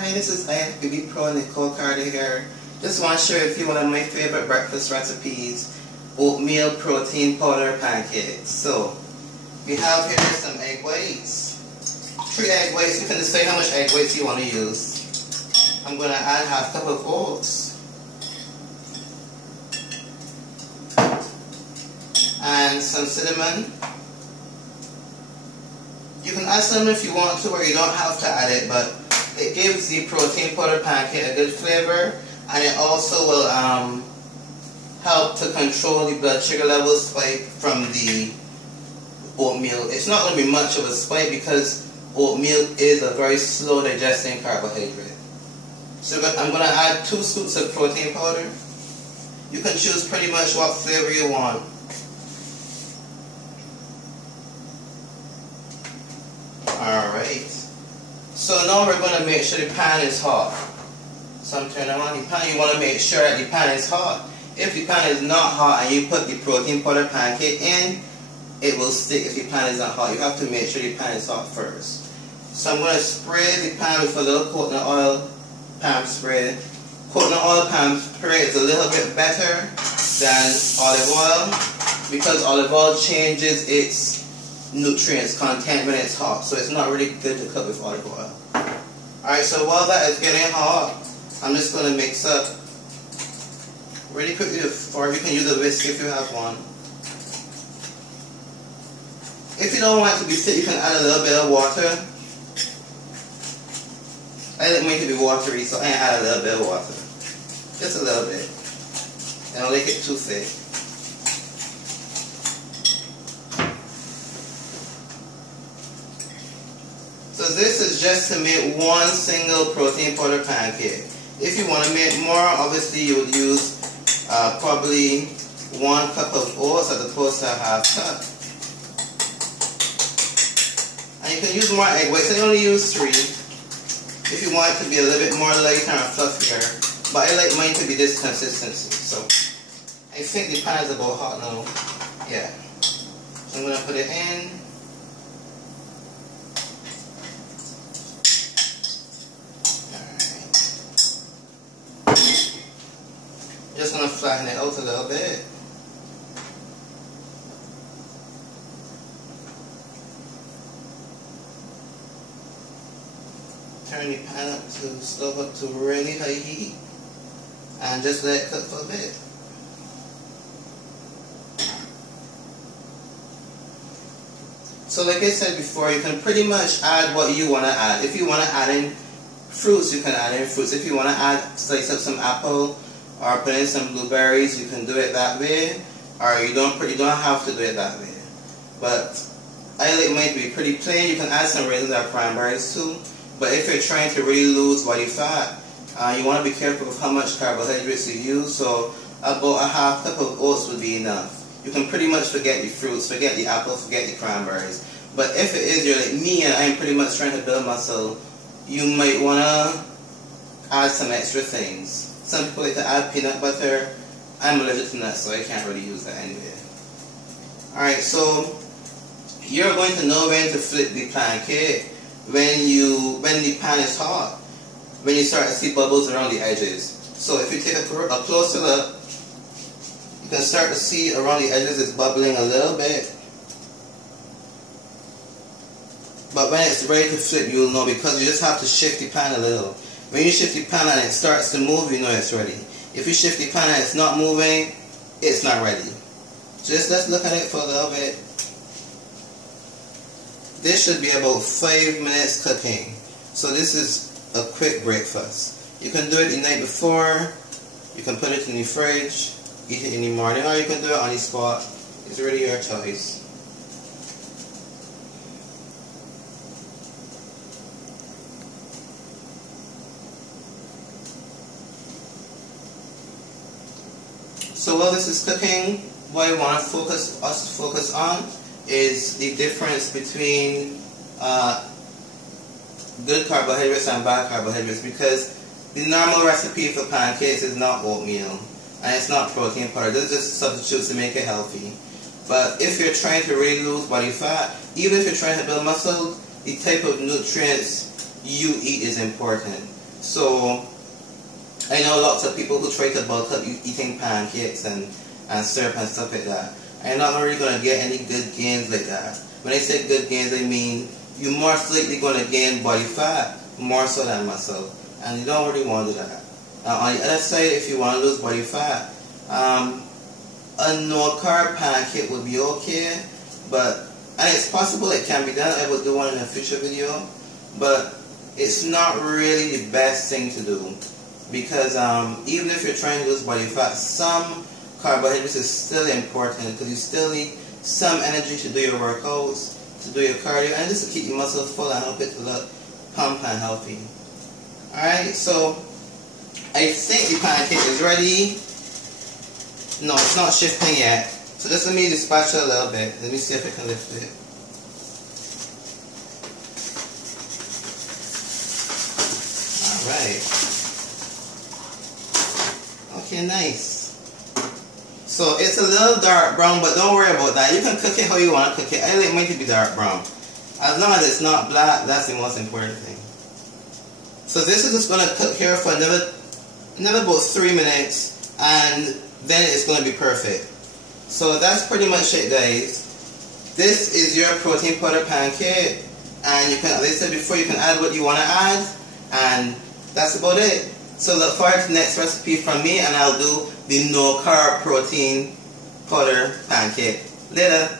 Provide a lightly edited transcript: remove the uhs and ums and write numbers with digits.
Hi, this is IFBB Pro Nicole Carter here. Just want to share with you one of my favorite breakfast recipes, oatmeal protein powder pancakes. So, we have here some egg whites. 3 egg whites. You can decide how much egg whites you want to use. I'm going to add half cup of oats. And some cinnamon. You can add some if you want to, or you don't have to add it, but it gives the protein powder pancake a good flavor, and it also will help to control the blood sugar level spike from the oatmeal. It's not going to be much of a spike because oatmeal is a very slow digesting carbohydrate. So I'm going to add 2 scoops of protein powder. You can choose pretty much what flavor you want. Alright, so now we're going to make sure the pan is hot. So I'm turning on the pan. You want to make sure that the pan is hot. If the pan is not hot and you put the protein powder pancake in, it will stick if the pan is not hot. You have to make sure the pan is hot first. So I'm going to spray the pan with a little coconut oil pan spray. Coconut oil pan spray is a little bit better than olive oil because olive oil changes its nutrients content when it's hot, so it's not really good to cook with olive oil. Alright, so while that is getting hot, I'm just going to mix up really quickly, or you can use a whisk if you have one. If you don't want it to be thick, you can add a little bit of water. I like mine to be watery, so I add a little bit of water. Just a little bit. I don't like it too thick. So this is just to make one single protein powder pancake. If you want to make more, obviously you would use probably 1 cup of oats as opposed to a half cup. And you can use more egg whites. I only use 3 if you want it to be a little bit more lighter and fluffier. But I like mine to be this consistency. So I think the pan is about hot now. Yeah. So I'm going to put it in. Just going to flatten it out a little bit. Turn the pan up to stove up to really high heat and just let it cook for a bit. So like I said before, you can pretty much add what you want to add. If you want to add in fruits, you can add in fruits. If you want to slice up some apple or put in some blueberries, you can do it that way, or you don't have to do it that way. But I like mine to be pretty plain. You can add some raisins or cranberries too. But if you're trying to really lose body fat, you want to be careful with how much carbohydrates you use. So about a half cup of oats would be enough. You can pretty much forget the fruits, forget the apple, forget the cranberries. But if it is you're like me and I'm pretty much trying to build muscle, you might want to add some extra things. Some people like to add peanut butter. I'm allergic to nuts, so I can't really use that anyway. Alright, so you're going to know when to flip the pancake when the pan is hot, when you start to see bubbles around the edges. So if you take a closer look, you can start to see around the edges it's bubbling a little bit. But when it's ready to flip, you'll know because you just have to shift the pan a little. When you shift the pan and it starts to move, you know it's ready. If you shift the pan and it's not moving, it's not ready. So just let's look at it for a little bit. This should be about 5 minutes cooking. So this is a quick breakfast. You can do it the night before. You can put it in the fridge, eat it in the morning, or you can do it on the spot. It's really your choice. So while this is cooking, what I want us to focus on is the difference between good carbohydrates and bad carbohydrates, because the normal recipe for pancakes is not oatmeal and it's not protein powder. This is just substitutes to make it healthy. But if you're trying to really lose body fat, even if you're trying to build muscle, the type of nutrients you eat is important. So I know lots of people who try to bulk up eating pancakes and syrup and stuff like that. I'm not really going to get any good gains like that. When I say good gains, I mean you're more likely going to gain body fat more so than muscle, and you don't really want to do that. Now on the other side, if you want to lose body fat, a no carb pancake would be okay, and it's possible it can be done. I will do one in a future video, but it's not really the best thing to do, because even if you're trying to lose body fat, some carbohydrates is still important, because you still need some energy to do your workouts, to do your cardio, and just to keep your muscles full and help it to look plump and healthy. Alright, so I think the pancake is ready. No, it's not shifting yet. So just let me dispatch it a little bit. Let me see if I can lift it. Alright. Okay, nice. So it's a little dark brown, but don't worry about that. You can cook it how you want to cook it. I like mine to be dark brown. As long as it's not black, that's the most important thing. So this is just going to cook here for another about 3 minutes, and then it's going to be perfect. So that's pretty much it, guys. This is your protein powder pancake, and you can, as I said before, you can add what you want to add, and that's about it. So look forward to the next recipe from me, and I'll do the no carb protein powder pancake. Later.